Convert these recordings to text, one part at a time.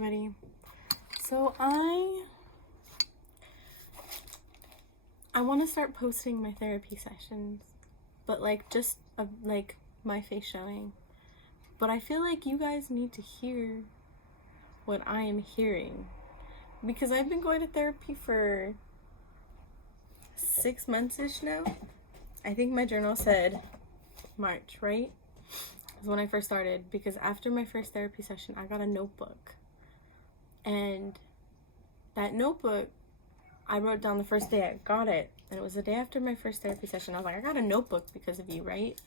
Everybody. So I want to start posting my therapy sessions, but just of my face showing. But I feel like you guys need to hear what I am hearing, because I've been going to therapy for 6 months-ish now. I think my journal said March, right? Is when I first started, because after my first therapy session, I got a notebook. And that notebook, I wrote down the first day I got it. And it was the day after my first therapy session. I was like, I got a notebook because of you, right?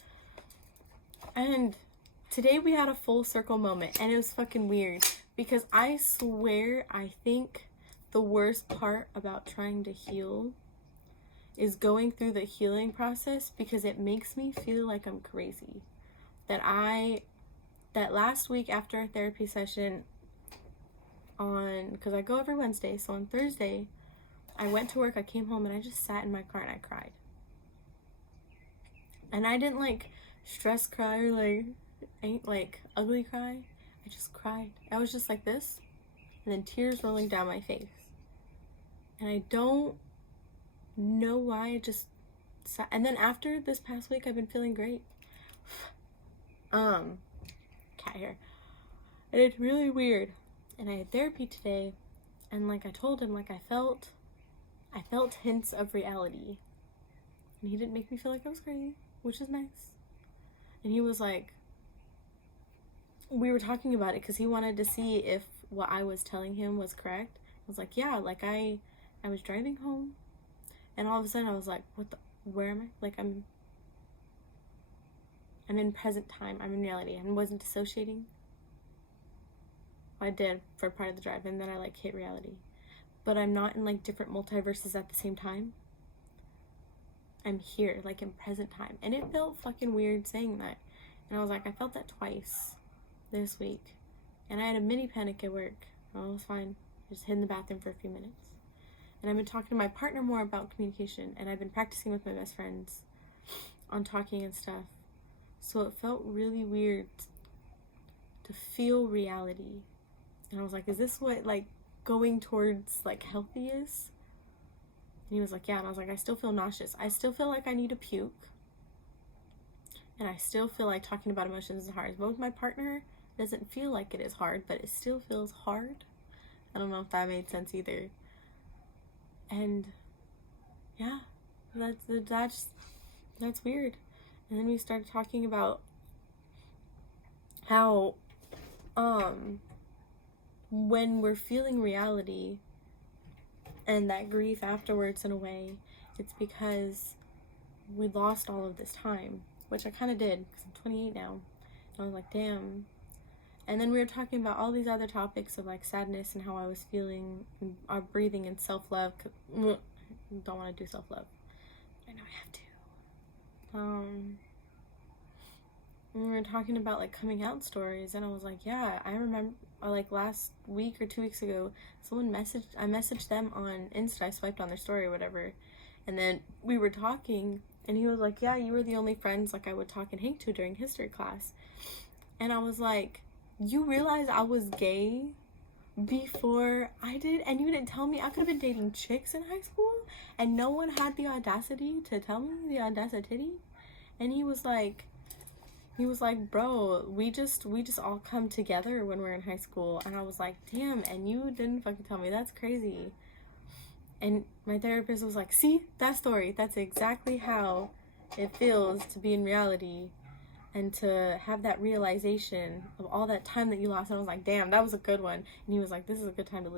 And today we had a full circle moment. And it was fucking weird. Because I swear, I think the worst part about trying to heal is going through the healing process, because it makes me feel like I'm crazy. That last week after our therapy session, because I go every Wednesday, so on Thursday, I went to work, I came home, and I just sat in my car and I cried. And I didn't stress cry or ugly cry. I just cried. I was just like this, and then tears rolling down my face. And I don't know why, I just sat. And then after this past week, I've been feeling great. Cat hair. And it's really weird. And I had therapy today, and I told him, I felt hints of reality. And he didn't make me feel like I was crazy, which is nice. And he was like, we were talking about it because he wanted to see if what I was telling him was correct. I was like, yeah, I was driving home, and all of a sudden I was like, where am I? I'm in present time. I'm in reality. I wasn't dissociating. I did for part of the drive, and then I hit reality. But I'm not in different multiverses at the same time. I'm here, in present time. And it felt fucking weird saying that. And I was like, I felt that twice this week. And I had a mini panic at work. Oh, it was fine. I just hid in the bathroom for a few minutes. And I've been talking to my partner more about communication, and I've been practicing with my best friends on talking and stuff. So it felt really weird to feel reality. And I was like, is this what going towards healthy is? And he was like, yeah. And I was like, I still feel nauseous. I still feel like I need to puke. And I still feel like talking about emotions is hard. But with my partner, it doesn't feel like it is hard, but it still feels hard. I don't know if that made sense either. And yeah, that's weird. And then we started talking about how when we're feeling reality and that grief afterwards, in a way, it's because we lost all of this time, which I kind of did, because I'm 28 now. And I was like, damn. And then we were talking about all these other topics of sadness and how I was feeling, our breathing and self-love. Don't want to do self-love. I know I have to. And we were talking about coming out stories, and I was like, yeah, I remember last week or 2 weeks ago, I messaged them on Insta. I swiped on their story or whatever, and then we were talking, and he was like, yeah, you were the only friends I would talk and hang to during history class. And I was like, you realize I was gay before I did, and you didn't tell me? I could have been dating chicks in high school, and no one had the audacity to tell me, the audacity. And he was like, bro, we just all come together when we're in high school. And I was like, damn, and you didn't fucking tell me? That's crazy. And my therapist was like, see, that story, that's exactly how it feels to be in reality and to have that realization of all that time that you lost. And I was like, damn, that was a good one. And he was like, this is a good time to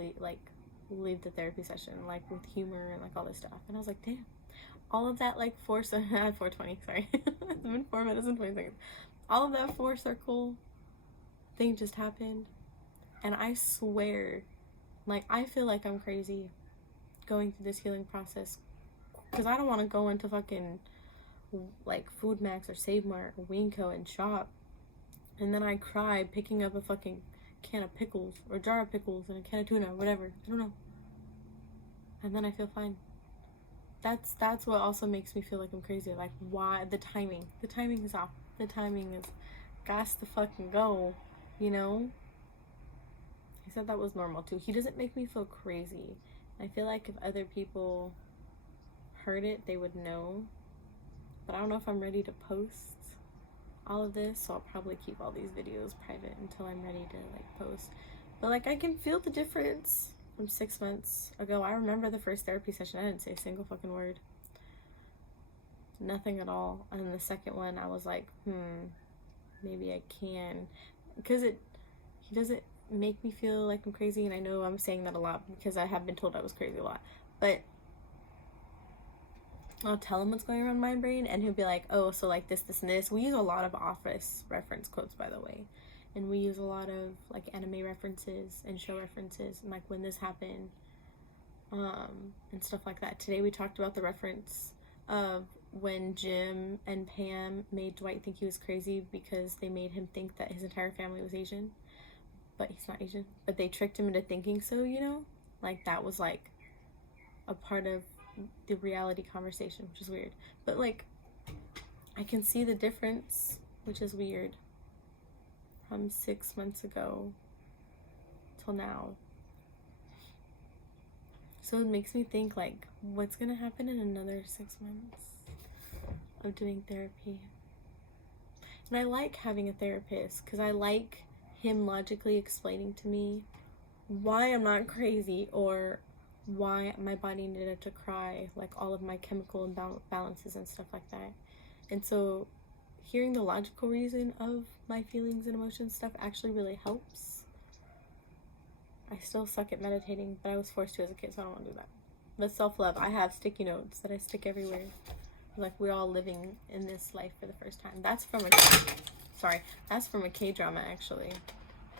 leave the therapy session, with humor and all this stuff. And I was like, damn, all of that 420, sorry. It's been 4 minutes and 20 seconds. All of that 4 circle thing just happened. And I swear, I feel like I'm crazy going through this healing process, because I don't want to go into fucking Food Max or Save Mart or Winco and shop, and then I cry picking up a fucking can of pickles or jar of pickles and a can of tuna or whatever. I don't know. And then I feel fine. That's what also makes me feel like I'm crazy. Why? The timing is off. The timing is, gots to fucking go, you know? I said that was normal too. He doesn't make me feel crazy. I feel like if other people heard it, they would know. But I don't know if I'm ready to post all of this, so I'll probably keep all these videos private until I'm ready to like post. But like, I can feel the difference from 6 months ago. I remember the first therapy session, I didn't say a single fucking word. Nothing at all. And then the second one, I was like, maybe I can. Because he doesn't make me feel like I'm crazy, and I know I'm saying that a lot because I have been told I was crazy a lot. But I'll tell him what's going on in my brain, and he'll be like, oh, so like this, and this. We use a lot of Office reference quotes, by the way. And we use a lot of like anime references and show references, and like when this happened, and stuff like that. Today we talked about the reference of when Jim and Pam made Dwight think he was crazy because they made him think that his entire family was Asian. But he's not Asian. But they tricked him into thinking so, you know? Like, that was like a part of the reality conversation, which is weird. But like, I can see the difference, which is weird, from 6 months ago till now. So it makes me think, like, what's gonna happen in another 6 months of doing therapy? And I like having a therapist because I like him logically explaining to me why I'm not crazy or why my body needed to cry, like all of my chemical imbalances and stuff like that. And so hearing the logical reason of my feelings and emotions stuff actually really helps. I still suck at meditating, but I was forced to as a kid, so I don't want to do that. But self-love, I have sticky notes that I stick everywhere. Like, we're all living in this life for the first time. That's from a K-drama, actually.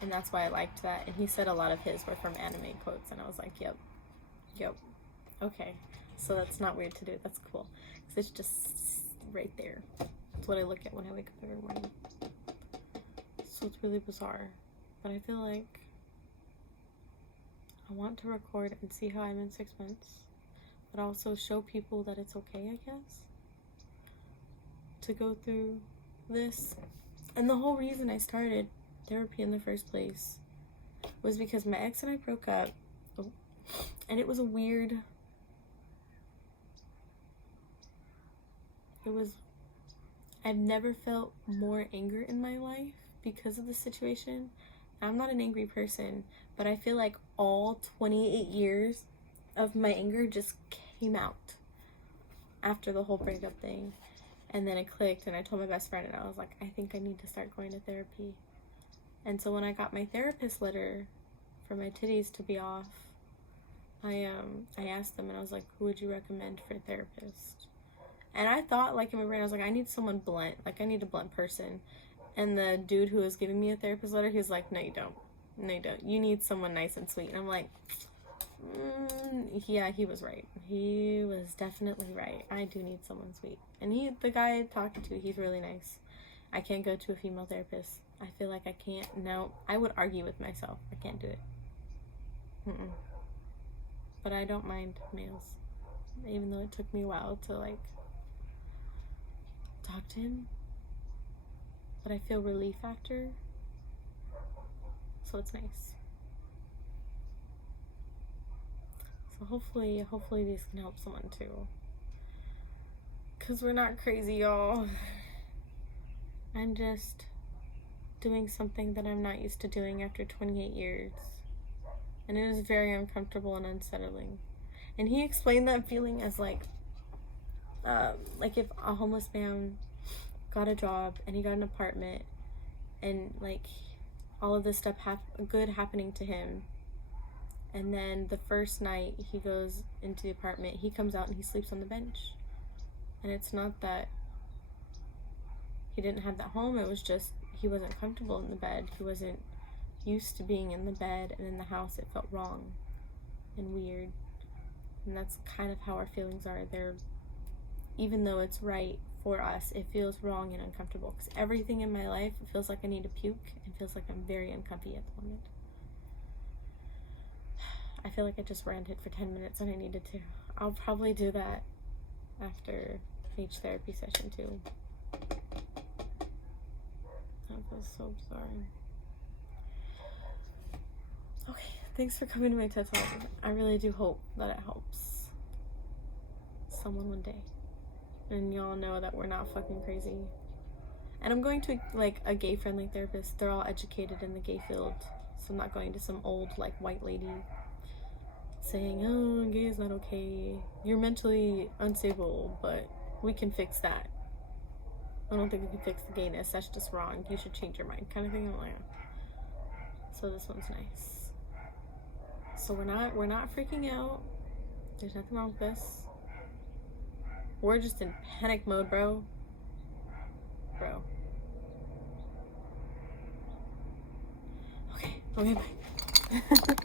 And that's why I liked that. And he said a lot of his were from anime quotes, and I was like, yep, okay. So that's not weird to do. That's cool. Because it's just right there. It's what I look at when I wake up every morning. So it's really bizarre. But I feel like I want to record and see how I'm in 6 months. But also show people that it's okay, I guess, to go through this. And the whole reason I started therapy in the first place was because my ex and I broke up. And it was a weird... I've never felt more anger in my life because of the situation. I'm not an angry person, but I feel like all 28 years of my anger just came out after the whole breakup thing. And then it clicked, and I told my best friend, and I was like, I think I need to start going to therapy. And so when I got my therapist letter for my titties to be off, I asked them, and I was like, who would you recommend for a therapist? And I thought, like, in my brain, I was like, I need someone blunt. Like, I need a blunt person. And the dude who was giving me a therapist letter, he was like, no, you don't. No, you don't. You need someone nice and sweet. And I'm like, yeah, he was right. He was definitely right. I do need someone sweet. And the guy I talked to, he's really nice. I can't go to a female therapist. I feel like I can't. No, I would argue with myself. I can't do it. But I don't mind males. Even though it took me a while to, like, talk to him. But I feel relief after. So it's nice. So hopefully these can help someone too. Because we're not crazy, y'all. I'm just doing something that I'm not used to doing after 28 years. And it is very uncomfortable and unsettling. And he explained that feeling as like if a homeless man got a job and he got an apartment and like all of this stuff good happening to him, and then the first night he goes into the apartment, he comes out and he sleeps on the bench. And it's not that he didn't have that home, it was just he wasn't comfortable in the bed. He wasn't used to being in the bed, and in the house it felt wrong and weird. And that's kind of how our feelings are. Even though it's right for us, it feels wrong and uncomfortable. Because everything in my life, it feels like I need to puke. It feels like I'm very uncomfy at the moment. I feel like I just ranted for 10 minutes and I needed to. I'll probably do that after each therapy session too. That was so bizarre. Okay, thanks for coming to my TED Talk. I really do hope that it helps someone one day. And y'all know that we're not fucking crazy. And I'm going to like a gay friendly therapist. They're all educated in the gay field. So I'm not going to some old like white lady saying, oh, gay is not okay. You're mentally unstable, but we can fix that. I don't think we can fix the gayness. That's just wrong. You should change your mind, kind of thing. I'm like, so this one's nice. So we're not freaking out. There's nothing wrong with this. We're just in panic mode, bro. Okay, bye.